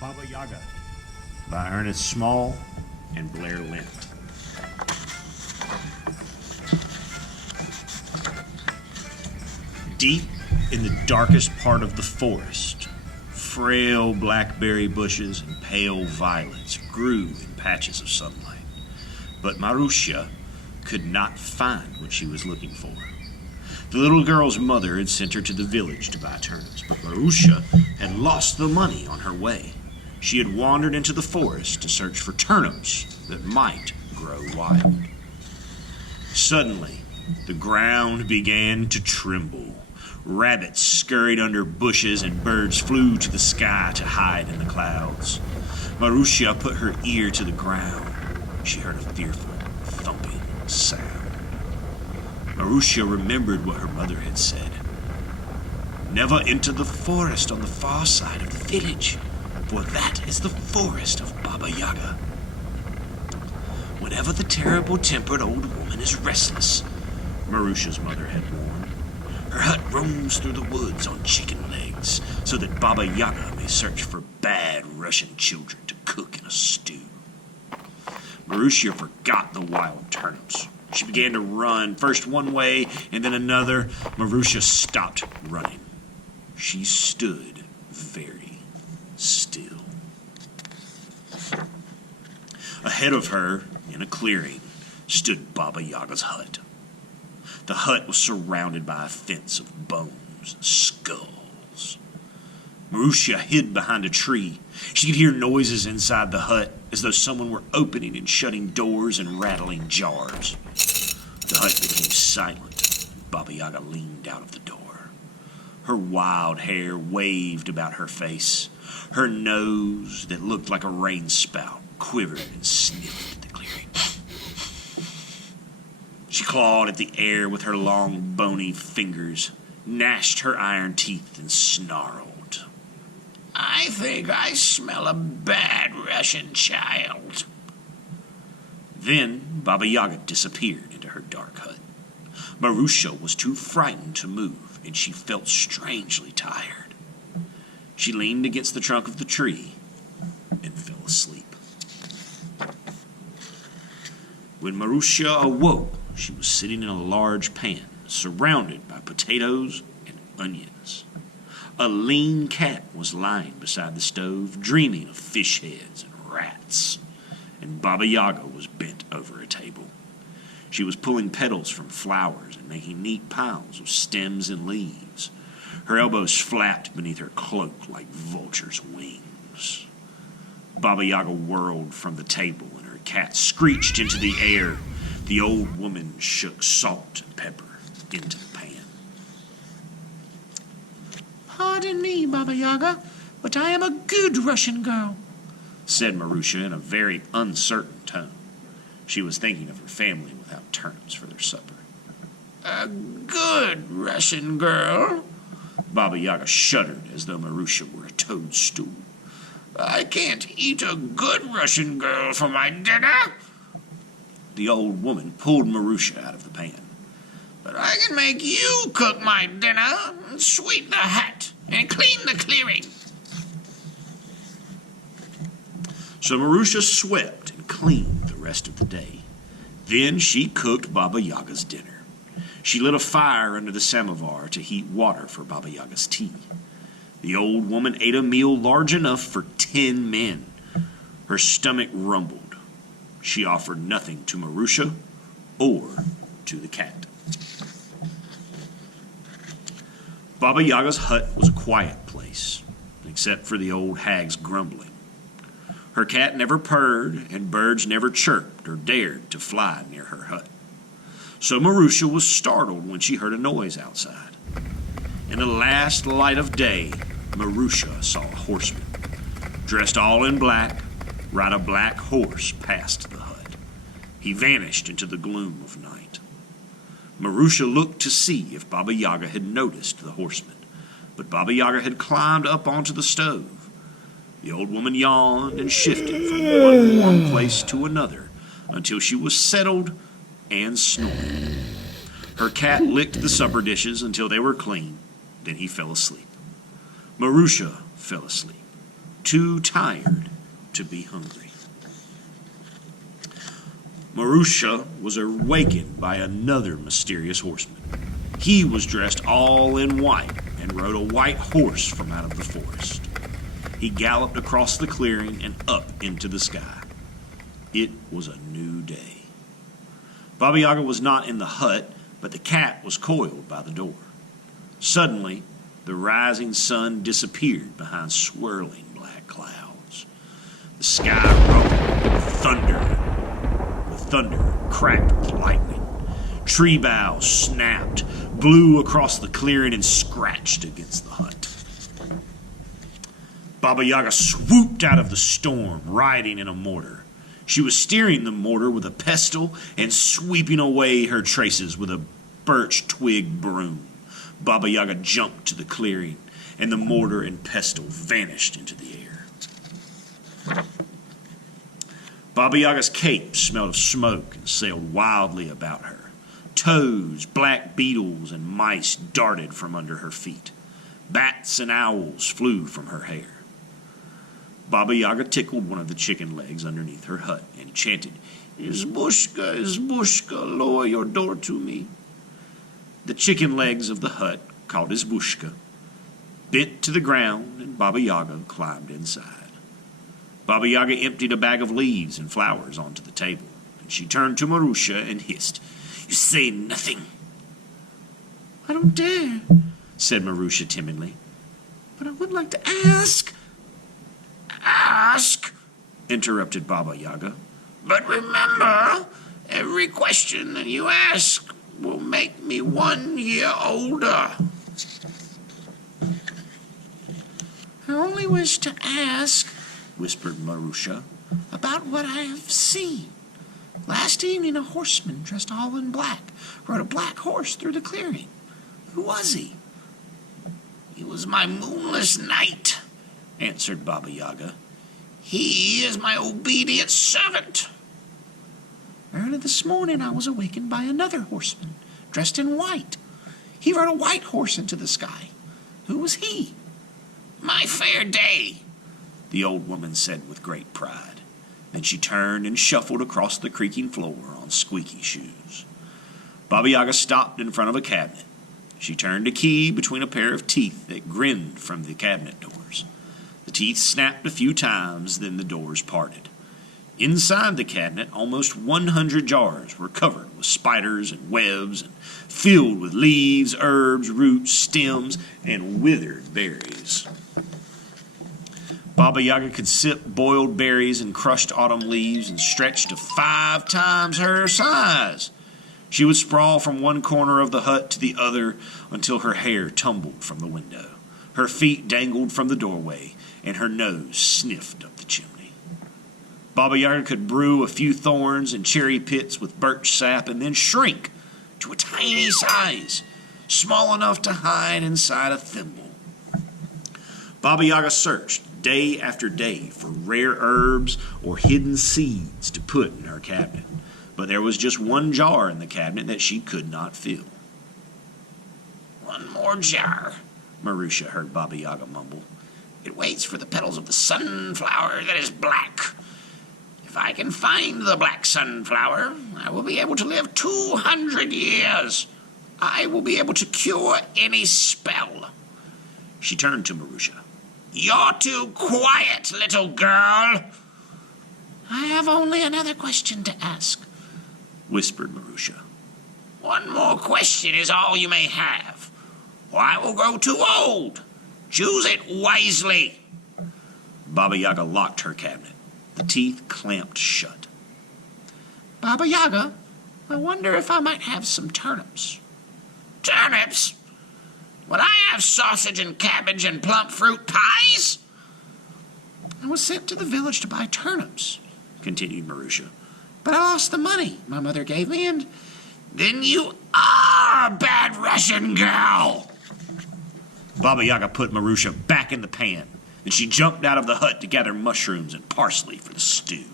Baba Yaga by Ernest Small and Blair Lynn. Deep in the darkest part of the forest, frail blackberry bushes and pale violets grew in patches of sunlight. But Marusha could not find what she was looking for. The little girl's mother had sent her to the village to buy turnips, but Marusha had lost the money on her way. She had wandered into the forest to search for turnips that might grow wild. Suddenly, the ground began to tremble. Rabbits scurried under bushes and birds flew to the sky to hide in the clouds. Marusha put her ear to the ground. She heard a fearful, thumping sound. Marusha remembered what her mother had said. Never enter the forest on the far side of the village, for that is the forest of Baba Yaga. Whenever the terrible-tempered old woman is restless, Marusha's mother had warned, her hut roams through the woods on chicken legs so that Baba Yaga may search for bad Russian children to cook in a stew. Marusha forgot the wild turnips. She began to run, first one way and then another. Marusha stopped running. She stood very still. Ahead of her, in a clearing, stood Baba Yaga's hut. The hut was surrounded by a fence of bones and skulls. Marusha hid behind a tree. She could hear noises inside the hut, as though someone were opening and shutting doors and rattling jars. The hut became silent. Baba Yaga leaned out of the door. Her wild hair waved about her face. Her nose, that looked like a rain spout, quivered and sniffed at the clearing. She clawed at the air with her long, bony fingers, gnashed her iron teeth, and snarled. I think I smell a bad Russian child. Then Baba Yaga disappeared into her dark hut. Marusha was too frightened to move, and she felt strangely tired. She leaned against the trunk of the tree and fell asleep. When Marusha awoke, she was sitting in a large pan, surrounded by potatoes and onions. A lean cat was lying beside the stove, dreaming of fish heads and rats. And Baba Yaga was bent over a table. She was pulling petals from flowers and making neat piles of stems and leaves. Her elbows flapped beneath her cloak like vultures' wings. Baba Yaga whirled from the table, and her cat screeched into the air. The old woman shook salt and pepper into the pan. Pardon me, Baba Yaga, but I am a good Russian girl, said Marusha in a very uncertain tone. She was thinking of her family without turnips for their supper. A good Russian girl? Baba Yaga shuddered as though Marusha were a toadstool. I can't eat a good Russian girl for my dinner. The old woman pulled Marusha out of the pan. But I can make you cook my dinner, and sweep the hut, and clean the clearing. So Marusha swept and cleaned the rest of the day. Then she cooked Baba Yaga's dinner. She lit a fire under the samovar to heat water for Baba Yaga's tea. The old woman ate a meal large enough for 10 men. Her stomach rumbled. She offered nothing to Marusha or to the cat. Baba Yaga's hut was a quiet place, except for the old hag's grumbling. Her cat never purred, and birds never chirped or dared to fly near her hut. So Marusha was startled when she heard a noise outside. In the last light of day, Marusha saw a horseman, dressed all in black, ride a black horse past the hut. He vanished into the gloom of night. Marusha looked to see if Baba Yaga had noticed the horseman, but Baba Yaga had climbed up onto the stove. The old woman yawned and shifted from one warm place to another until she was settled and snoring. Her cat licked the supper dishes until they were clean. Then he fell asleep. Marusha fell asleep. too tired to be hungry. Marusha was awakened by another mysterious horseman. He was dressed all in white and rode a white horse from out of the forest. He galloped across the clearing and up into the sky. It was a new day. Baba Yaga was not in the hut, but the cat was coiled by the door. Suddenly, the rising sun disappeared behind swirling black clouds. The sky rumbled with thunder. The thunder cracked with lightning. Tree boughs snapped, blew across the clearing, and scratched against the hut. Baba Yaga swooped out of the storm, riding in a mortar. She was steering the mortar with a pestle and sweeping away her traces with a birch twig broom. Baba Yaga jumped to the clearing, and the mortar and pestle vanished into the air. Baba Yaga's cape smelled of smoke and sailed wildly about her. Toads, black beetles, and mice darted from under her feet. Bats and owls flew from her hair. Baba Yaga tickled one of the chicken legs underneath her hut and chanted, Izbushka, lower your door to me." The chicken legs of the hut, called Izbushka, bent to the ground, and Baba Yaga climbed inside. Baba Yaga emptied a bag of leaves and flowers onto the table, and she turned to Marusha and hissed, "You say nothing." "I don't dare," said Marusha timidly. "But I would like to ask." "Ask," interrupted Baba Yaga. "But remember, every question that you ask will make me 1 year older." "I only wish to ask," whispered Marusha, "about what I have seen. Last evening a horseman dressed all in black rode a black horse through the clearing. Who was he?" "He was my moonless knight," answered Baba Yaga. "He is my obedient servant." "Early this morning I was awakened by another horseman, dressed in white. He rode a white horse into the sky. Who was he?" "My fair day," the old woman said with great pride. Then she turned and shuffled across the creaking floor on squeaky shoes. Baba Yaga stopped in front of a cabinet. She turned a key between a pair of teeth that grinned from the cabinet doors. The teeth snapped a few times, then the doors parted. Inside the cabinet, almost 100 jars were covered with spiders and webs and filled with leaves, herbs, roots, stems, and withered berries. Baba Yaga could sip boiled berries and crushed autumn leaves and stretch to 5 times her size. She would sprawl from one corner of the hut to the other until her hair tumbled from the window. Her feet dangled from the doorway, and her nose sniffed up the chimney. Baba Yaga could brew a few thorns and cherry pits with birch sap and then shrink to a tiny size, small enough to hide inside a thimble. Baba Yaga searched day after day for rare herbs or hidden seeds to put in her cabinet, but there was just one jar in the cabinet that she could not fill. "One more jar," Marusha heard Baba Yaga mumble. "It waits for the petals of the sunflower that is black. If I can find the black sunflower, I will be able to live 200 years. I will be able to cure any spell." She turned to Marusha. "You're too quiet, little girl." "I have only another question to ask," whispered Marusha. "One more question is all you may have, or I will grow too old. Choose it wisely." Baba Yaga locked her cabinet. The teeth clamped shut. "Baba Yaga, I wonder if I might have some turnips." "Turnips? Would I have sausage and cabbage and plump fruit pies?" "I was sent to the village to buy turnips," continued Marusha, "but I lost the money my mother gave me, and—" "Then you are a bad Russian girl." Baba Yaga put Marusha back in the pan, and she jumped out of the hut to gather mushrooms and parsley for the stew.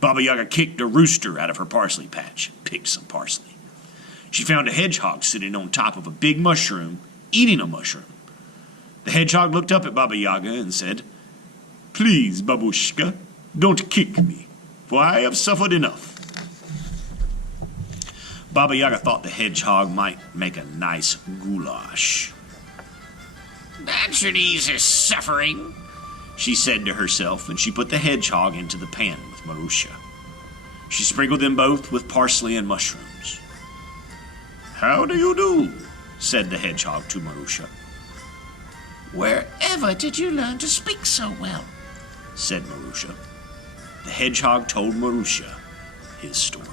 Baba Yaga kicked a rooster out of her parsley patch and picked some parsley. She found a hedgehog sitting on top of a big mushroom, eating a mushroom. The hedgehog looked up at Baba Yaga and said, Please, babushka, don't kick me, for I have suffered enough. Baba Yaga thought the hedgehog might make a nice goulash. That should ease his suffering, she said to herself, and she put the hedgehog into the pan with Marusha. She sprinkled them both with parsley and mushrooms. How do you do? Said the hedgehog to Marusha. Wherever did you learn to speak so well? Said Marusha. The hedgehog told Marusha his story.